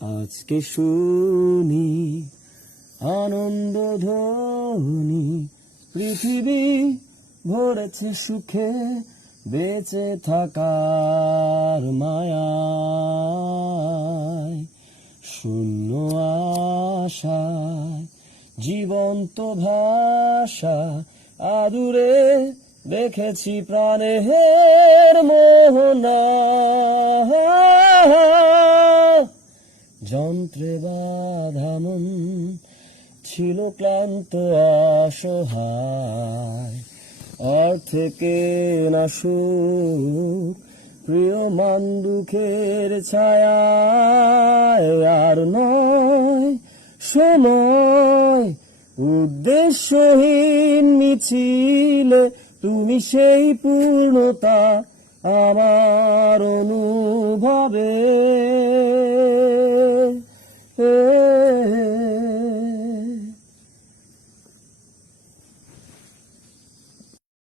আজকে শুনি আনন্দ ধ্বনি, পৃথিবী ভরেছে সুখে, বেঁচে থাকার মায়ায়, শূন্য আশায় জীবন্ত ভাষা আদুরে দেখেছি প্রাণের মোহনা, যন্ত্রে বাঁধা মন ছিল ক্লান্ত অসহায়, অর্থে কেনা সুখ প্রিয় মান দুঃখের ছায়ায়, আর নয় সময় উদ্দেশ্যহীন মিছিলে, তুমি সেই পূর্ণতা আমার অনুভবে।